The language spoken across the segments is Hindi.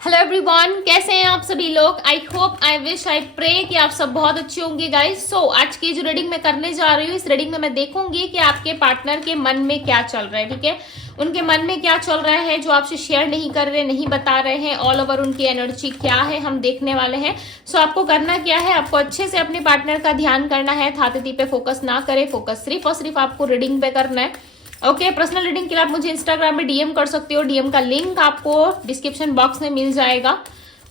हेलो एवरीवन, कैसे हैं आप सभी लोग। I hope, I wish, I pray कि आप सब बहुत अच्छे होंगे गाइस। सो आज की जो रीडिंग मैं करने जा रही हूँ, इस रीडिंग में मैं देखूंगी कि आपके पार्टनर के मन में क्या चल रहा है। ठीक है, उनके मन में क्या चल रहा है जो आपसे शेयर नहीं कर रहे, नहीं बता रहे हैं। ऑल ओवर उनकी एनर्जी क्या है हम देखने वाले हैं। सो आपको करना क्या है, आपको अच्छे से अपने पार्टनर का ध्यान करना है। थातीती पे फोकस ना करे, फोकस सिर्फ और सिर्फ आपको रीडिंग पे करना है। ओके, पर्सनल रीडिंग के लिए आप मुझे इंस्टाग्राम पे डीएम कर सकते हो। डीएम का लिंक आपको डिस्क्रिप्शन बॉक्स में मिल जाएगा।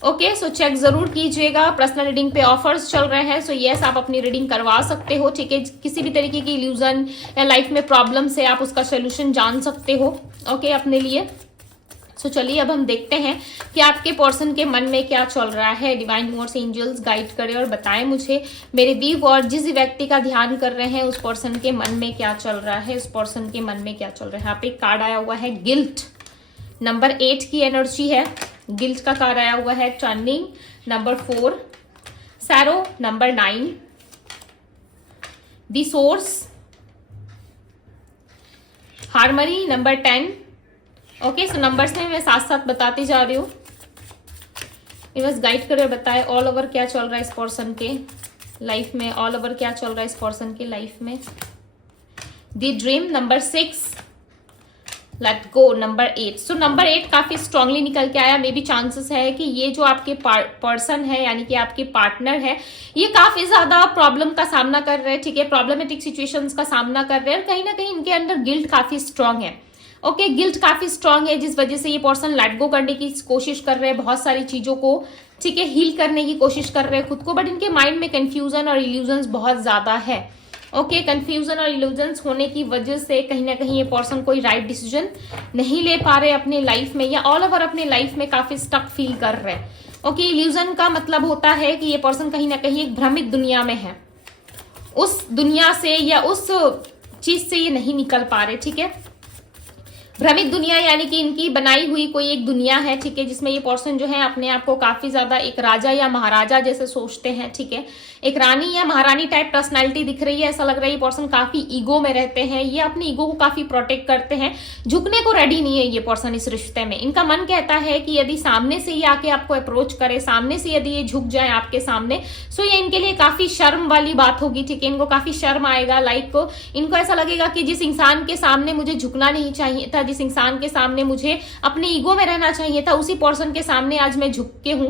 ओके, सो चेक जरूर कीजिएगा। पर्सनल रीडिंग पे ऑफर्स चल रहे हैं, सो यस आप अपनी रीडिंग करवा सकते हो। ठीक है, किसी भी तरीके की इल्यूजन या लाइफ में प्रॉब्लम से आप उसका सोल्यूशन जान सकते हो। ओके, अपने लिए। सो चलिए अब हम देखते हैं कि आपके पर्सन के मन में क्या चल रहा है। डिवाइन यूनिवर्स, एंजल्स गाइड करें और बताएं मुझे मेरे व्यूअर और जिस व्यक्ति का ध्यान कर रहे हैं उस पर्सन के मन में क्या चल रहा है। उस पर्सन के मन में क्या चल रहा है। यहाँ पे एक कार्ड आया हुआ है गिल्ट, नंबर 8 की एनर्जी है। गिल्ट का कार्ड आया हुआ है turning, number 4, serow, number 9, the source, harmony, number 10। Okay, so numbers में मैं साथ साथ बताती जा रही हूँ। बस गाइड करे बताए ऑल ओवर क्या चल रहा है इस पर्सन के लाइफ में। ऑल ओवर क्या चल रहा है इस पर्सन के लाइफ में। The dream, number 6, let go, number 8। So number 8 काफी स्ट्रांगली निकल के आया। मे बी चांसेस है कि ये जो आपके पर्सन है यानी कि आपके पार्टनर है, ये काफी ज्यादा प्रॉब्लम का सामना कर रहे हैं। ठीक है, प्रॉब्लमेटिक सिचुएशंस का सामना कर रहे हैं और कहीं ना कहीं इनके अंदर गिल्ट काफी स्ट्रांग है। ओके, गिल्ट काफी स्ट्रांग है जिस वजह से ये पर्सन लेट गो करने की कोशिश कर रहे हैं बहुत सारी चीजों को। ठीक है, हील करने की कोशिश कर रहे हैं खुद को, बट इनके माइंड में कंफ्यूजन और इल्यूजन्स बहुत ज्यादा है। ओके, कंफ्यूजन और इल्यूजन्स होने की वजह से कहीं ना कहीं ये पर्सन कोई राइट डिसीजन नहीं ले पा रहे अपने लाइफ में, या ऑल ओवर अपने लाइफ में काफी स्टक फील कर रहे हैं। ओके, इल्यूजन का मतलब होता है कि ये पर्सन कहीं ना कहीं एक भ्रमित दुनिया में है। उस दुनिया से या उस चीज से ये नहीं निकल पा रहे। ठीक है, भ्रमित दुनिया यानी कि इनकी बनाई हुई कोई एक दुनिया है। ठीक है, जिसमें ये पर्सन जो है अपने आप को काफी ज्यादा एक राजा या महाराजा जैसे सोचते हैं। ठीक है, एक रानी या महारानी टाइप पर्सनालिटी दिख रही है। ऐसा लग रहा है ये पर्सन काफी ईगो में रहते हैं, ये अपनी ईगो को काफी प्रोटेक्ट करते हैं। झुकने को रेडी नहीं है ये पर्सन इस रिश्ते में। इनका मन कहता है कि यदि सामने से ये आके आपको अप्रोच करे, सामने से यदि ये झुक जाए आपके सामने, सो ये इनके लिए काफी शर्म वाली बात होगी। ठीक है, इनको काफी शर्म आएगा। लाइक को इनको ऐसा लगेगा कि जिस इंसान के सामने मुझे झुकना नहीं चाहिए था, जिस इंसान के सामने मुझे अपने ईगो में रहना चाहिए था, उसी पर्सन के सामने आज मैं झुक के हूं।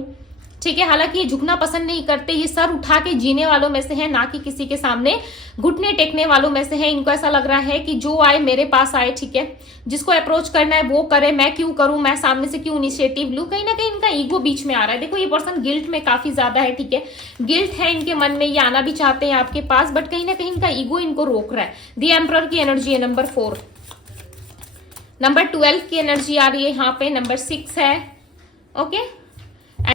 ठीक है, हालांकि ये झुकना पसंद नहीं करते, ये सर उठा के जीने वालों में से है, ना कि किसी के सामने घुटने टेकने वालों में से है। इनको ऐसा लग रहा है कि जो आए मेरे पास आए। ठीक है, जिसको अप्रोच करना है वो करे, मैं क्यों करूं, मैं सामने से क्यों इनिशिएटिव लूं। कहीं ना कहीं इनका ईगो बीच में आ रहा है। देखो, ये पर्सन गिल्ट में काफी ज्यादा है। ठीक है, गिल्ट है इनके मन में, ये आना भी चाहते हैं आपके पास, बट कहीं ना कहीं इनका ईगो इनको रोक रहा है। द एम्परर की एनर्जी है, नंबर 4। नंबर 12 की एनर्जी आ रही है यहाँ पे, नंबर 6 है। ओके,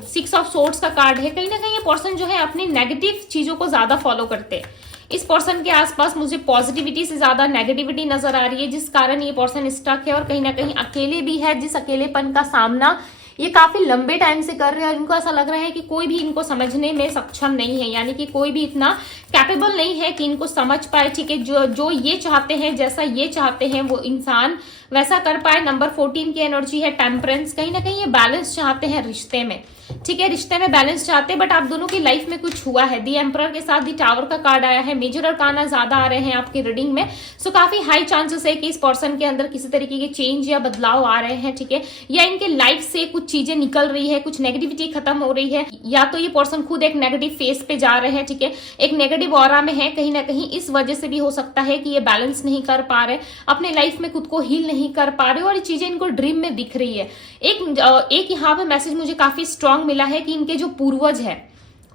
6 ऑफ सोर्ड्स का कार्ड है। कहीं ना कहीं ये पर्सन जो है अपनी नेगेटिव चीजों को ज्यादा फॉलो करते हैं। इस पर्सन के आसपास मुझे पॉजिटिविटी से ज्यादा नेगेटिविटी नजर आ रही है, जिस कारण ये पर्सन स्टक है और कहीं ना कहीं अकेले भी है। जिस अकेलेपन का सामना ये काफी लंबे टाइम से कर रहे हैं और इनको ऐसा लग रहा है कि कोई भी इनको समझने में सक्षम नहीं है, यानी कि कोई भी इतना कैपेबल नहीं है कि इनको समझ पाए। ठीक है, जो ये चाहते हैं, जैसा ये चाहते हैं वो इंसान वैसा कर पाए। नंबर 14 की एनर्जी है टेम्परेंस। कहीं ना कहीं ये बैलेंस चाहते हैं रिश्ते में। ठीक है, रिश्ते में बैलेंस चाहते हैं, बट आप दोनों की लाइफ में कुछ हुआ है। दी एम्परर के साथ दी टावर का कार्ड आया है। मेजर अरकाना ज्यादा आ रहे हैं आपकी रीडिंग में। सो काफी हाई चांसेस है कि इस पर्सन के अंदर किसी तरीके के चेंज या बदलाव आ रहे हैं। ठीक है, या इनके लाइफ से कुछ चीजें निकल रही है, कुछ नेगेटिविटी खत्म हो रही है, या तो ये पर्सन खुद एक नेगेटिव फेस पे जा रहे हैं। ठीक है, एक नेगेटिव ऑरा में है। कहीं ना कहीं इस वजह से भी हो सकता है कि ये बैलेंस नहीं कर पा रहे, अपने लाइफ में खुद को हील नहीं कर पा रहे और ये चीजें इनको ड्रीम में दिख रही है। एक यहाँ पे मैसेज मुझे काफी स्ट्रांग मिला है कि इनके जो पूर्वज है,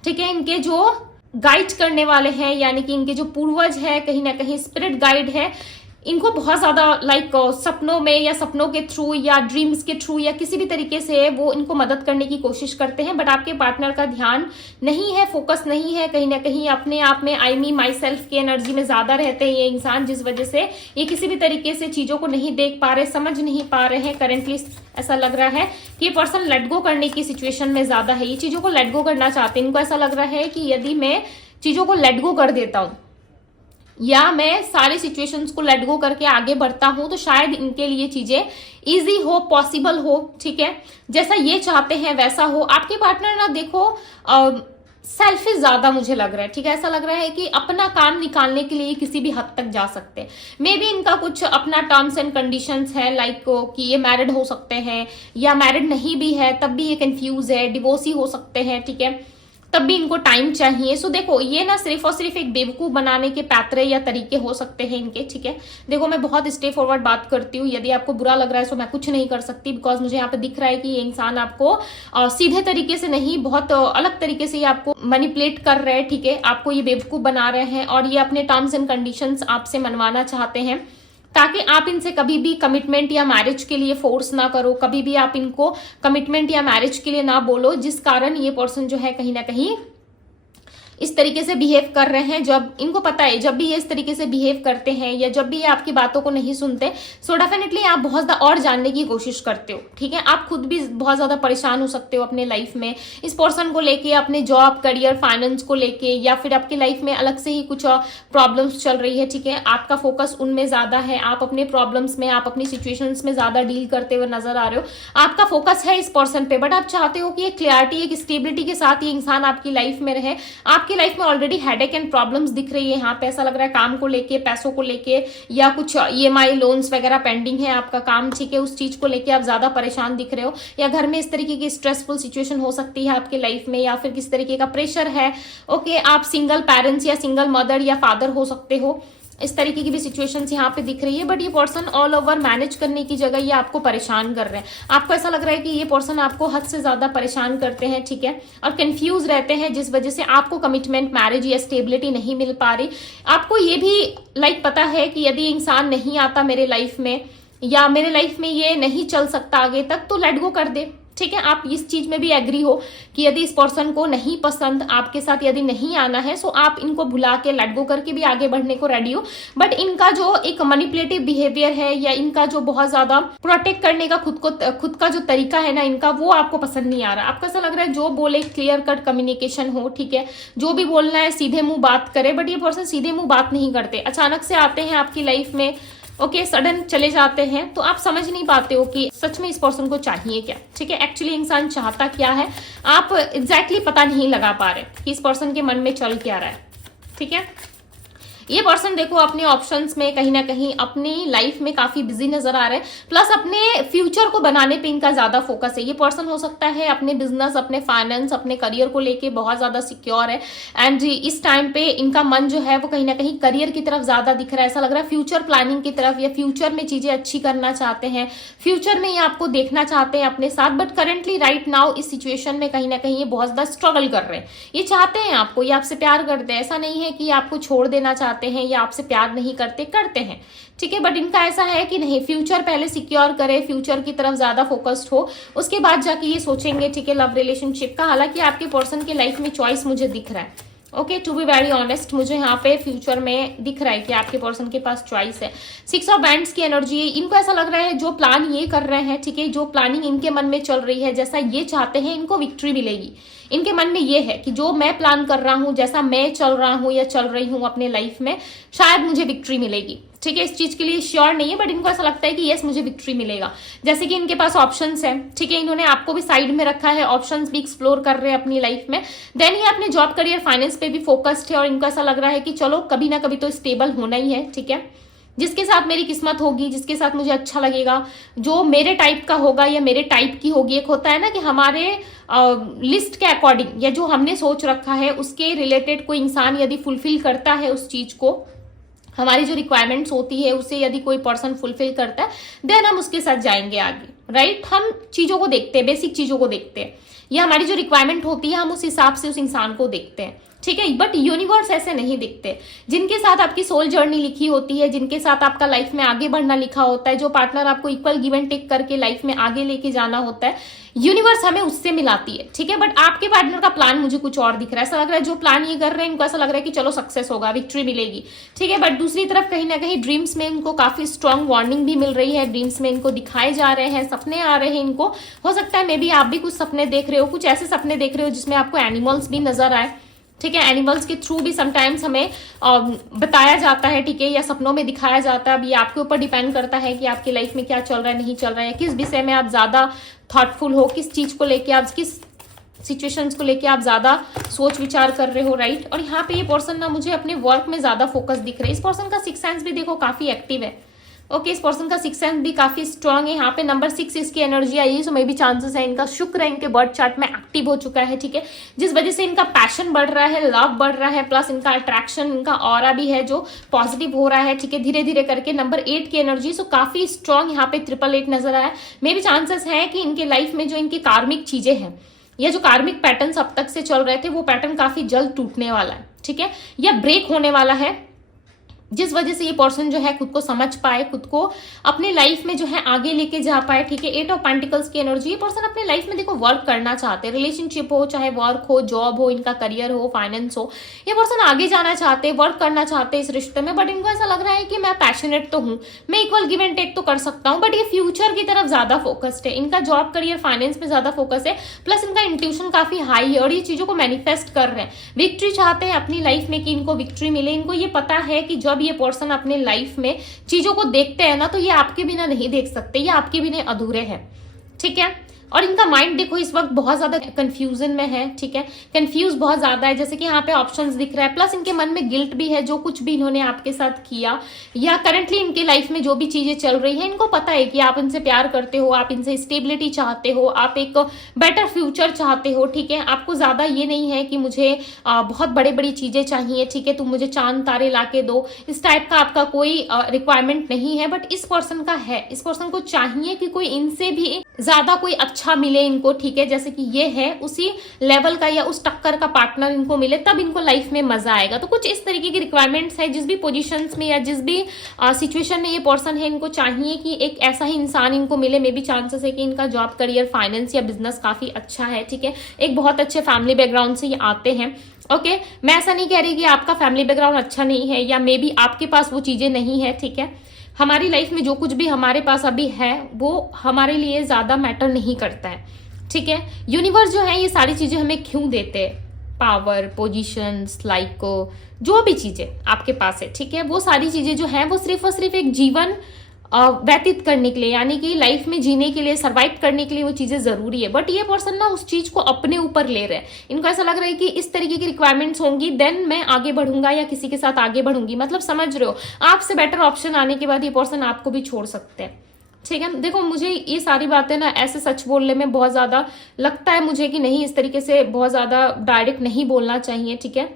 ठीक है, इनके जो गाइड करने वाले हैं, यानी कि इनके जो पूर्वज है, कहीं ना कहीं स्पिरिट गाइड है, इनको बहुत ज्यादा लाइक सपनों में या सपनों के थ्रू या ड्रीम्स के थ्रू या किसी भी तरीके से वो इनको मदद करने की कोशिश करते हैं, बट आपके पार्टनर का ध्यान नहीं है, फोकस नहीं है। कहीं ना कहीं अपने आप में आई मी माई सेल्फ की एनर्जी में ज्यादा रहते हैं ये इंसान, जिस वजह से ये किसी भी तरीके से चीजों को नहीं देख पा रहे, समझ नहीं पा रहे हैं। करेंटली ऐसा लग रहा है कि ये पर्सन लेट गो करने की सिचुएशन में ज्यादा है। ये चीजों को लेट गो करना चाहते हैं। इनको ऐसा लग रहा है कि यदि मैं चीजों को लेट गो कर देता हूं या मैं सारे सिचुएशंस को लेट गो करके आगे बढ़ता हूं, तो शायद इनके लिए चीजें इजी हो, पॉसिबल हो। ठीक है, जैसा ये चाहते हैं वैसा हो। आपके पार्टनर ना देखो सेल्फिश ज्यादा मुझे लग रहा है। ठीक है, ऐसा लग रहा है कि अपना काम निकालने के लिए किसी भी हद तक जा सकते हैं। मे बी इनका कुछ अपना टर्म्स एंड कंडीशंस है, लाइक कि ये मैरिड हो सकते हैं या मैरिड नहीं भी है तब भी ये कंफ्यूज है, डिवोर्सी हो सकते हैं। ठीक है, तब भी इनको टाइम चाहिए। सो देखो ये ना सिर्फ और सिर्फ एक बेवकूफ बनाने के पैतरे या तरीके हो सकते हैं इनके। ठीक है, देखो मैं बहुत स्टे फॉरवर्ड बात करती हूँ, यदि आपको बुरा लग रहा है तो मैं कुछ नहीं कर सकती, बिकॉज मुझे यहाँ पे दिख रहा है कि ये इंसान आपको सीधे तरीके से नहीं, बहुत अलग तरीके से ये आपको मैनिपुलेट कर रहे हैं। ठीक है, आपको ये बेवकूफ बना रहे हैं और ये अपने टर्म्स एंड कंडीशंस आपसे मनवाना चाहते हैं, ताकि आप इनसे कभी भी कमिटमेंट या मैरिज के लिए फोर्स ना करो, कभी भी आप इनको कमिटमेंट या मैरिज के लिए ना बोलो, जिस कारण ये पर्सन जो है कहीं ना कहीं इस तरीके से बिहेव कर रहे हैं। जब इनको पता है जब भी ये इस तरीके से बिहेव करते हैं या जब भी ये आपकी बातों को नहीं सुनते, सो डेफिनेटली आप बहुत ज्यादा और जानने की कोशिश करते हो। ठीक है, आप खुद भी बहुत ज्यादा परेशान हो सकते हो अपने लाइफ में इस पर्सन को लेके, अपने जॉब, करियर, फाइनेंस को लेके, या फिर आपकी लाइफ में अलग से ही कुछ प्रॉब्लम्स चल रही है। ठीक है, आपका फोकस उनमें ज्यादा है, आप अपने प्रॉब्लम्स में, आप अपनी सिचुएशंस में ज्यादा डील करते हुए नजर आ रहे हो, आपका फोकस है इस पर्सन पे, बट आप चाहते हो कि एक क्लियरिटी, एक स्टेबिलिटी के साथ ये इंसान आपकी लाइफ में रहे। आपकी लाइफ में ऑलरेडी हेडेक एंड प्रॉब्लम्स दिख रही है यहाँ पे, ऐसा लग रहा है काम को लेके, पैसों को लेके, या कुछ ईएमआई लोन्स वगैरह पेंडिंग है आपका काम। ठीक है, उस चीज को लेके आप ज्यादा परेशान दिख रहे हो, या घर में इस तरीके की स्ट्रेसफुल सिचुएशन हो सकती है आपके लाइफ में, या फिर किस तरीके का प्रेशर है। ओके, आप सिंगल पेरेंट्स या सिंगल मदर या फादर हो सकते हो, इस तरीके की भी सिचुएशंस यहाँ पे दिख रही है। बट ये पर्सन ऑल ओवर मैनेज करने की जगह ये आपको परेशान कर रहे हैं। आपको ऐसा लग रहा है कि ये पर्सन आपको हद से ज्यादा परेशान करते हैं। ठीक है, और कंफ्यूज रहते हैं, जिस वजह से आपको कमिटमेंट, मैरिज या स्टेबिलिटी नहीं मिल पा रही। आपको ये भी पता है कि यदि इंसान नहीं आता मेरे लाइफ में, या मेरे लाइफ में ये नहीं चल सकता आगे तक, तो लेट गो कर दे। ठीक है, आप इस चीज में भी एग्री हो कि यदि इस पर्सन को नहीं पसंद, आपके साथ यदि नहीं आना है, सो आप इनको भुला के, लेट गो करके भी आगे बढ़ने को रेडी हो। बट इनका जो एक मैनिपुलेटिव बिहेवियर है, या इनका जो बहुत ज्यादा प्रोटेक्ट करने का खुद का जो तरीका है ना इनका, वो आपको पसंद नहीं आ रहा। आपको ऐसा लग रहा है जो बोले क्लियर कट कम्युनिकेशन हो। ठीक है, जो भी बोलना है सीधे मुंह बात करे, बट ये पर्सन सीधे मुंह बात नहीं करते, अचानक से आते हैं आपकी लाइफ में, ओके, सडन चले जाते हैं, तो आप समझ नहीं पाते हो कि सच में इस पर्सन को चाहिए क्या। ठीक है, एक्चुअली इंसान चाहता क्या है, आप एग्जैक्टली पता नहीं लगा पा रहे कि इस पर्सन के मन में चल क्या रहा है। ठीक है, ये पर्सन देखो अपने ऑप्शंस में कहीं ना कहीं अपनी लाइफ में काफी बिजी नजर आ रहे हैं, प्लस अपने फ्यूचर को बनाने पे इनका ज्यादा फोकस है। ये पर्सन हो सकता है अपने बिजनेस, अपने फाइनेंस, अपने करियर को लेके बहुत ज्यादा सिक्योर है, एंड इस टाइम पे इनका मन जो है वो कहीं ना कहीं करियर की तरफ ज्यादा दिख रहा है। ऐसा लग रहा है फ्यूचर प्लानिंग की तरफ, या फ्यूचर में चीजें अच्छी करना चाहते हैं, फ्यूचर में ये आपको देखना चाहते हैं अपने साथ। बट करेंटली राइट नाउ इस सिचुएशन में कहीं ना कहीं ये बहुत ज्यादा स्ट्रगल कर रहे हैं। ये चाहते हैं आपको, ये आपसे प्यार करते हैं, ऐसा नहीं है कि आपको छोड़ देना चाहते हैं या आपसे प्यार नहीं करते हैं। ठीक है, बट इनका ऐसा है कि नहीं, फ्यूचर पहले सिक्योर करे, फ्यूचर की तरफ ज्यादा फोकस्ड हो, उसके बाद जाके ये सोचेंगे। ठीक है, लव रिलेशनशिप का, हालांकि आपके पर्सन के लाइफ में चॉइस मुझे दिख रहा है। Okay, to be very honest, मुझे यहाँ पे फ्यूचर में दिख रहा है कि आपके पर्सन के पास चॉइस है। 6 ऑफ बैंड्स की एनर्जी है। इनको ऐसा लग रहा है जो प्लान ये कर रहे हैं, ठीक है, जो प्लानिंग इनके मन में चल रही है, जैसा ये चाहते हैं, इनको विक्ट्री मिलेगी। इनके मन में ये है कि जो मैं प्लान कर रहा हूं, जैसा मैं चल रहा हूं या चल रही हूं अपने लाइफ में, शायद मुझे विक्ट्री मिलेगी। ठीक है, इस चीज के लिए श्योर नहीं है, बट इनको ऐसा लगता है कि यस मुझे विक्ट्री मिलेगा। जैसे कि इनके पास ऑप्शंस है। ठीक है, इन्होंने आपको भी साइड में रखा है, ऑप्शंस भी एक्सप्लोर कर रहे हैं अपनी लाइफ में। देन ये अपने जॉब, करियर, फाइनेंस पे भी फोकस्ड है, और इनको ऐसा लग रहा है कि चलो कभी ना कभी तो स्टेबल होना ही है। ठीक है, जिसके साथ मेरी किस्मत होगी, जिसके साथ मुझे अच्छा लगेगा, जो मेरे टाइप का होगा या मेरे टाइप की होगी। एक होता है ना कि हमारे लिस्ट के अकॉर्डिंग, या जो हमने सोच रखा है उसके रिलेटेड कोई इंसान यदि फुलफिल करता है उस चीज को, हमारी जो रिक्वायरमेंट्स होती है उसे यदि कोई पर्सन फुलफिल करता है, देन हम उसके साथ जाएंगे आगे। राइट, हम चीजों को देखते हैं, बेसिक चीजों को देखते हैं, या हमारी जो रिक्वायरमेंट होती है हम उस हिसाब से उस इंसान को देखते हैं। ठीक है, बट यूनिवर्स ऐसे नहीं दिखते। जिनके साथ आपकी सोल जर्नी लिखी होती है, जिनके साथ आपका लाइफ में आगे बढ़ना लिखा होता है, जो पार्टनर आपको इक्वल गिव एंड टेक करके लाइफ में आगे लेके जाना होता है, यूनिवर्स हमें उससे मिलाती है। ठीक है, बट आपके पार्टनर का प्लान मुझे कुछ और दिख रहा है। ऐसा लग रहा है जो प्लान ये कर रहे हैं, इनको ऐसा लग रहा है कि चलो सक्सेस होगा, विक्ट्री मिलेगी। ठीक है, बट दूसरी तरफ कहीं ना कहीं ड्रीम्स में इनको काफी स्ट्रॉन्ग वार्निंग भी मिल रही है। ड्रीम्स में इनको दिखाए जा रहे हैं, सपने आ रहे हैं इनको। हो सकता है मे बी आप भी कुछ सपने देख रहे हो, कुछ ऐसे सपने देख रहे हो जिसमें आपको एनिमल्स भी नजर आए। ठीक है। एनिमल्स के थ्रू भी समटाइम्स हमें बताया जाता है, ठीक है, या सपनों में दिखाया जाता है। अब ये आपके ऊपर डिपेंड करता है कि आपकी लाइफ में क्या चल रहा है, नहीं चल रहा है, किस विषय में आप ज्यादा थॉटफुल हो, किस चीज को लेके आप, किस सिचुएशंस को लेके आप ज्यादा सोच विचार कर रहे हो, राइट। और यहाँ पे ये पर्सन ना मुझे अपने वर्क में ज्यादा फोकस दिख रहे हैं। इस पर्सन का सिक्स सेंस भी देखो काफी एक्टिव है। ओके, इस पर्सन का सिक्स सेंस भी काफी स्ट्रांग है। यहाँ पे नंबर 6 इसकी एनर्जी आई है, सो मे भी चांसेस है इनका शुक्र है इनके बर्थ चार्ट में एक्टिव हो चुका है, ठीक है, जिस वजह से इनका पैशन बढ़ रहा है, लव बढ़ रहा है, प्लस इनका अट्रैक्शन, इनका ऑरा भी है जो पॉजिटिव हो रहा है, ठीक है, धीरे धीरे करके। नंबर 8 की एनर्जी, सो काफी स्ट्रांग यहाँ पे 888 नजर आया। मे भी चांसेस है कि इनके लाइफ में जो इनकी कार्मिक चीजें हैं या जो कार्मिक पैटर्न्स अब तक से चल रहे थे वो पैटर्न काफी जल्द टूटने वाला है, ठीक है, या ब्रेक होने वाला है, जिस वजह से ये पर्सन जो है खुद को समझ पाए, खुद को अपनी लाइफ में जो है आगे लेके जा पाए, ठीक है। 8 ऑफ पेंटिकल्स की एनर्जी, ये पर्सन अपने लाइफ में देखो वर्क करना चाहते हैं, रिलेशनशिप हो, चाहे वर्क हो, जॉब हो, इनका करियर हो, फाइनेंस हो, ये पर्सन आगे जाना चाहते हैं, वर्क करना चाहते हैं इस रिश्ते में। बट इनको ऐसा लग रहा है कि मैं पैशनेट तो हूँ, मैं इक्वल गिव एंड टेक तो कर सकता हूँ, बट ये फ्यूचर की तरफ ज्यादा फोकस्ड है। इनका जॉब, करियर, फाइनेंस में ज्यादा फोकस है, प्लस इनका इंट्यूशन काफी हाई है और ये चीजों को मैनिफेस्ट कर रहे हैं। विक्ट्री चाहते हैं अपनी लाइफ में कि इनको विक्ट्री मिले। इनको ये पता है कि जब ये पर्सन अपने लाइफ में चीजों को देखते हैं ना, तो ये आपके बिना नहीं देख सकते, ये आपके बिना अधूरे हैं, ठीक है। और इनका माइंड देखो इस वक्त बहुत ज्यादा कंफ्यूजन में है, ठीक है, कंफ्यूज बहुत ज्यादा है, जैसे कि यहाँ पे ऑप्शंस दिख रहा है, प्लस इनके मन में गिल्ट भी है जो कुछ भी इन्होंने आपके साथ किया या करंटली इनके लाइफ में जो भी चीजें चल रही है। इनको पता है कि आप इनसे प्यार करते हो, आप इनसे स्टेबिलिटी चाहते हो, आप एक बेटर फ्यूचर चाहते हो, ठीक है। आपको ज्यादा ये नहीं है कि मुझे बहुत बड़ी बड़ी चीजें चाहिए, ठीक है, तुम मुझे चांद तारे लाके दो, इस टाइप का आपका कोई रिक्वायरमेंट नहीं है। बट इस पर्सन का है, इस पर्सन को चाहिए कि कोई इनसे भी ज्यादा कोई अच्छा मिले इनको, ठीक है, जैसे कि ये है उसी लेवल का या उस टक्कर का पार्टनर इनको मिले, तब इनको लाइफ में मजा आएगा। तो कुछ इस तरीके की रिक्वायरमेंट्स है, जिस भी पोजीशंस में या जिस भी सिचुएशन में ये पर्सन है, इनको चाहिए कि एक ऐसा ही इंसान इनको मिले। मे बी चांसेस है कि इनका जॉब, करियर, फाइनेंस या बिजनेस काफी अच्छा है, ठीक है, एक बहुत अच्छे फैमिली बैकग्राउंड से ये आते हैं। ओके, मैं ऐसा नहीं कह रही कि आपका फैमिली बैकग्राउंड अच्छा नहीं है या मे बी आपके पास वो चीजें नहीं है, ठीक है। हमारी लाइफ में जो कुछ भी हमारे पास अभी है वो हमारे लिए ज्यादा मैटर नहीं करता है, ठीक है। यूनिवर्स जो है ये सारी चीजें हमें क्यों देते हैं, पावर, पोजीशंस, लाइक जो भी चीजें आपके पास है, ठीक है, वो सारी चीजें जो है वो सिर्फ और सिर्फ एक जीवन व्यतीत करने के लिए, यानी कि लाइफ में जीने के लिए, सरवाइव करने के लिए वो चीजें जरूरी है। बट ये पर्सन ना उस चीज को अपने ऊपर ले रहे हैं। इनको ऐसा लग रहा है कि इस तरीके की रिक्वायरमेंट्स होंगी देन मैं आगे बढ़ूंगा या किसी के साथ आगे बढ़ूंगी। मतलब समझ रहे हो, आपसे बेटर ऑप्शन आने के बाद ये पर्सन आपको भी छोड़ सकते हैं, ठीक है। देखो मुझे ये सारी बातें ना ऐसे सच बोलने में बहुत ज्यादा लगता है मुझे कि नहीं, इस तरीके से बहुत ज्यादा डायरेक्ट नहीं बोलना चाहिए, ठीक है।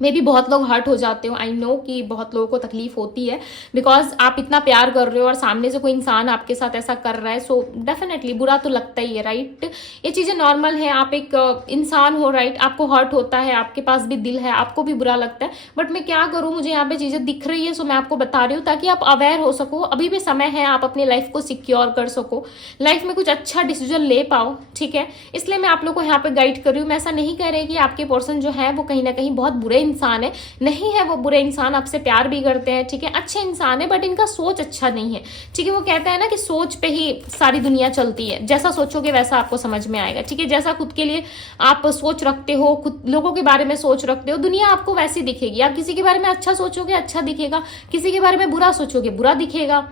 मे भी बहुत लोग हर्ट हो जाते हो, आई नो कि बहुत लोगों को तकलीफ होती है, बिकॉज आप इतना प्यार कर रहे हो और सामने से कोई इंसान आपके साथ ऐसा कर रहा है, सो डेफिनेटली बुरा तो लगता ही है, राइट। ये चीजें नॉर्मल है, आप एक इंसान हो, राइट, आपको हर्ट होता है, आपके पास भी दिल है, आपको भी बुरा लगता है। बट मैं क्या करूं, मुझे यहाँ पे चीजें दिख रही है, सो मैं आपको बता रही हूँ ताकि आप अवेयर हो सको। अभी भी समय है, आप अपनी लाइफ को सिक्योर कर सको, लाइफ में कुछ अच्छा डिसीजन ले पाओ, ठीक है। इसलिए मैं आप लोग को यहाँ पे गाइड कर रही हूँ। मैं ऐसा नहीं कह रही कि आपके पर्सन जो है वो कहीं ना कहीं बहुत बुरे इंसान है, नहीं है वो बुरे इंसान, आपसे प्यार भी करते हैं, ठीक है, अच्छे इंसान है, बट इनका सोच अच्छा नहीं है, ठीक है। वो कहते हैं ना कि सोच पे ही सारी दुनिया चलती है, जैसा सोचोगे वैसा आपको समझ में आएगा, ठीक है। जैसा खुद के लिए आप सोच रखते हो, खुद लोगों के बारे में सोच रखते हो, दुनिया आपको वैसी दिखेगी। आप किसी के बारे में अच्छा सोचोगे अच्छा दिखेगा, किसी के बारे में बुरा सोचोगे बुरा दिखेगा।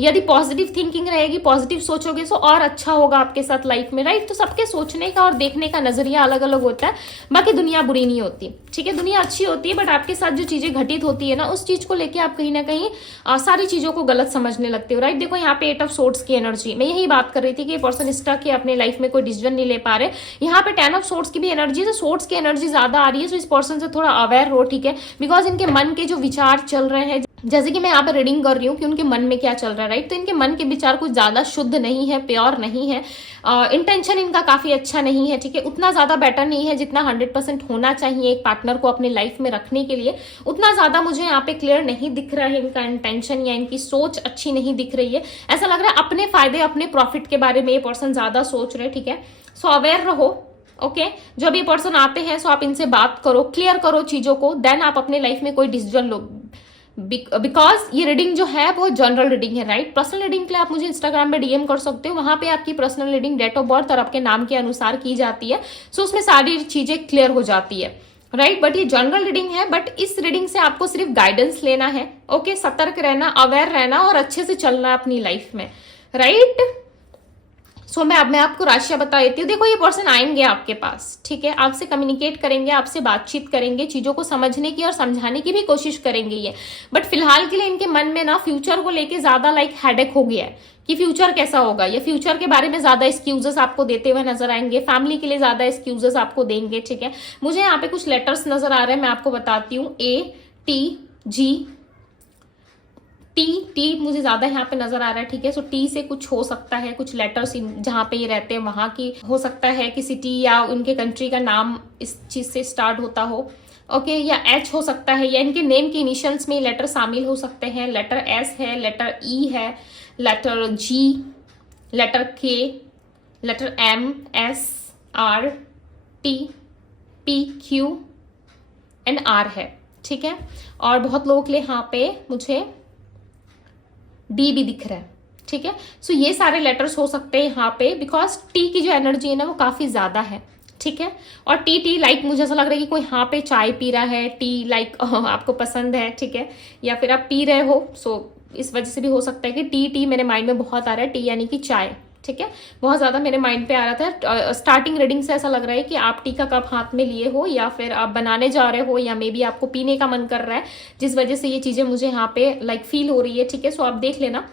यदि पॉजिटिव थिंकिंग रहेगी, पॉजिटिव सोचोगे तो और अच्छा होगा आपके साथ लाइफ में, राइट। तो सबके सोचने का और देखने का नजरिया अलग अलग होता है, बाकी दुनिया बुरी नहीं होती, ठीक है, दुनिया अच्छी होती है। बट आपके साथ जो चीजें घटित होती है ना, उस चीज को लेके आप कहीं ना कहीं सारी चीजों को गलत समझने लगते हो, राइट। देखो यहाँ पे 8 ऑफ सोर्ड्स की एनर्जी, मैं यही बात कर रही थी कि पर्सन स्टक है, अपने लाइफ में कोई डिसीजन नहीं ले पा रहे। यहाँ पे 10 ऑफ सोर्ड्स की भी एनर्जी है, तो सोर्ड्स की एनर्जी ज्यादा आ रही है, तो इस पर्सन से थोड़ा अवेयर हो, ठीक है, बिकॉज इनके मन के जो विचार चल रहे हैं, जैसे कि मैं यहाँ पे रीडिंग कर रही हूँ कि उनके मन में क्या चल रहा है, राइट। तो इनके मन के विचार कुछ ज्यादा शुद्ध नहीं है, प्योर नहीं है, इंटेंशन इनका काफी अच्छा नहीं है, ठीक है, उतना ज्यादा बेटर नहीं है जितना 100% होना चाहिए एक पार्टनर को अपने लाइफ में रखने के लिए। उतना ज्यादा मुझे यहाँ पे क्लियर नहीं दिख रहा है इनका इंटेंशन, या इनकी सोच अच्छी नहीं दिख रही है। ऐसा लग रहा है अपने फायदे, अपने प्रॉफिट के बारे में ये पर्सन ज्यादा सोच रहे हैं, ठीक है। सो अवेयर रहो, ओके। जब ये पर्सन आते हैं सो आप इनसे बात करो, क्लियर करो चीजों को, देन आप अपने लाइफ में कोई डिसीजन लो। बिकॉज ये रीडिंग जो है वो जनरल रीडिंग है, राइट। पर्सनल रीडिंग के लिए आप मुझे इंस्टाग्राम पे डीएम कर सकते हो, वहां पे आपकी personal reading date of birth और आपके नाम के अनुसार की जाती है, सो उसमें सारी चीजें क्लियर हो जाती है, राइट, बट ये जनरल रीडिंग है, बट इस रीडिंग से आपको सिर्फ गाइडेंस लेना है। ओके, सतर्क रहना, अवेयर रहना और अच्छे से चलना है अपनी लाइफ में, राइट। सो मैं आपको राशियां बता देती हूँ। देखो, ये पर्सन आएंगे आपके पास, ठीक है, आपसे कम्युनिकेट करेंगे, आपसे बातचीत करेंगे, चीजों को समझने की और समझाने की भी कोशिश करेंगे ये, बट फिलहाल के लिए इनके मन में ना फ्यूचर को लेके ज्यादा हेडेक हो गया है कि फ्यूचर कैसा होगा। ये फ्यूचर के बारे में ज्यादा एक्सक्यूजेस आपको देते हुए नजर आएंगे, फैमिली के लिए ज्यादा एक्सक्यूजेस आपको देंगे, ठीक है। मुझे यहाँ पे कुछ लेटर्स नजर आ रहे हैं, मैं आपको बताती हूँ। ATG, टी मुझे ज्यादा यहाँ पे नजर आ रहा है, ठीक है। सो टी से कुछ हो सकता है, कुछ लेटर्स जहाँ पे ये रहते हैं वहां की हो सकता है कि सिटी या उनके कंट्री का नाम इस चीज से स्टार्ट होता हो, ओके, या H हो सकता है, या इनके नेम के इनिशियल्स में लेटर शामिल हो सकते हैं। लेटर S है, लेटर E है, letter G, letter K, letter M, S, R, T, P, Q and R है, ठीक है। और बहुत लोगों के लिए यहाँ पे मुझे D भी दिख रहा है, ठीक है। सो ये सारे लेटर्स हो सकते हैं यहाँ पे, बिकॉज टी की जो एनर्जी है ना वो काफी ज्यादा है, ठीक है। और टी लाइक मुझे ऐसा लग रहा है कि कोई यहाँ पे चाय पी रहा है, टी लाइक आपको पसंद है, ठीक है, या फिर आप पी रहे हो। सो इस वजह से भी हो सकता है कि टी मेरे माइंड में बहुत आ रहा है, टी यानी कि चाय, ठीक है, बहुत ज्यादा मेरे माइंड पे आ रहा था। स्टार्टिंग रीडिंग से ऐसा लग रहा है कि आप टी का कप हाथ में लिए हो, या फिर आप बनाने जा रहे हो, या मे बी आपको पीने का मन कर रहा है, जिस वजह से ये चीजें मुझे यहाँ पे फील हो रही है, ठीक है। सो आप देख लेना।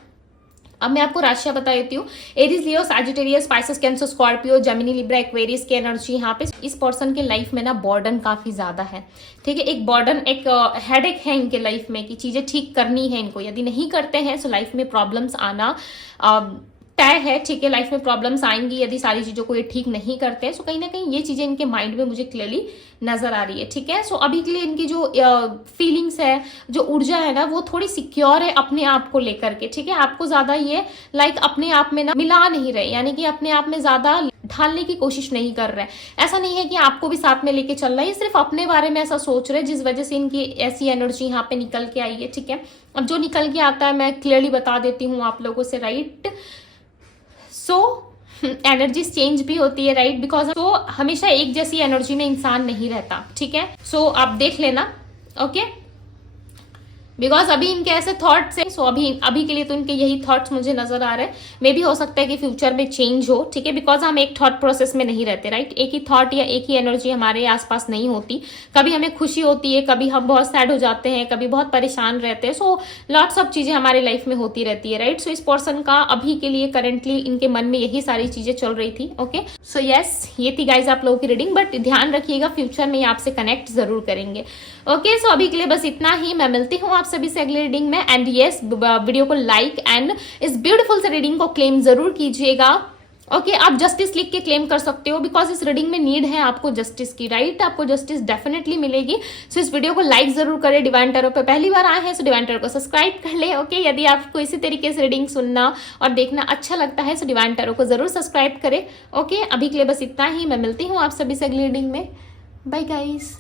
अब मैं आपको राशियां बता देती हूँ। Aries, Leo, Sagittarius, Pisces, Cancer, Scorpio, Gemini, Libra, Aquarius की एनर्जी यहाँ पे इस पर्सन के लाइफ में ना बर्डन काफी ज्यादा है, ठीक है। एक बर्डन, एक हेडेक है इनके लाइफ में कि चीजें ठीक करनी है इनको, यदि नहीं करते हैं तो लाइफ में प्रॉब्लम्स आना तय है, ठीक है। लाइफ में प्रॉब्लम्स आएंगी यदि सारी चीजों को ये ठीक नहीं करते हैं। सो कहीं ना कहीं ये चीजें इनके माइंड में मुझे क्लियरली नजर आ रही है, ठीक है। सो अभी के लिए इनकी जो फीलिंग्स है, जो ऊर्जा है ना, वो थोड़ी सिक्योर है अपने आप को लेकर के, ठीक है। आपको ज्यादा ये अपने आप में ना मिला नहीं रहे, यानी कि अपने आप में ज्यादा ढालने की कोशिश नहीं कर रहे। ऐसा नहीं है कि आपको भी साथ में लेके चल रहा है, ये सिर्फ अपने बारे में ऐसा सोच रहे, जिस वजह से इनकी ऐसी एनर्जी यहाँ पे निकल के आई है, ठीक है। अब जो निकल के आता है मैं क्लियरली बता देती हूँ आप लोगों से, राइट। सो एनर्जी चेंज भी होती है, राइट, बिकॉज तो हमेशा एक जैसी एनर्जी में इंसान नहीं रहता, ठीक है। सो आप देख लेना, ओके, बिकॉज अभी इनके ऐसे थॉट्स है। सो अभी के लिए तो इनके यही थॉट्स मुझे नजर आ रहे हैं। मे भी हो सकता है कि फ्यूचर में चेंज हो, ठीक है, बिकॉज हम एक थॉट प्रोसेस में नहीं रहते, राइट। एक ही थॉट या एक ही एनर्जी हमारे आसपास नहीं होती। कभी हमें खुशी होती है, कभी हम बहुत सैड हो जाते हैं, कभी बहुत परेशान रहते हैं। सो लॉट्स ऑफ चीजें हमारे लाइफ में होती रहती है, राइट। सो इस पर्सन का अभी के लिए करेंटली इनके मन में यही सारी चीजें चल रही थी, ओके। सो यस, ये थी गाइज आप लोगों की रीडिंग, बट ध्यान रखिएगा फ्यूचर में ये आपसे कनेक्ट जरूर करेंगे, ओके। सो अभी के लिए बस इतना ही। मैं मिलती हूँ आप सभी से अगले रीडिंग में। एंड यस, वीडियो को लाइक एंड इस ब्यूटीफुल से रीडिंग को क्लेम जरूर कीजिएगा, ओके। आप जस्टिस लिख के क्लेम कर सकते हो, बिकॉज इस रीडिंग में नीड है आपको जस्टिस की, राइट। आपको जस्टिस डेफिनेटली मिलेगी। सो इस वीडियो को लाइक जरूर करें। डिवाइन टैरो पे पहली बार आए हैं, सो डिवाइन टैरो को सब्सक्राइब कर ले, ओके। यदि आपको इसी तरीके से रीडिंग सुनना और देखना अच्छा लगता है, सो डिवाइन टैरो को जरूर सब्सक्राइब करें, ओके। अभी के लिए बस इतना ही। मैं मिलती हूँ आप सभी से अगली रीडिंग में। Bye guys.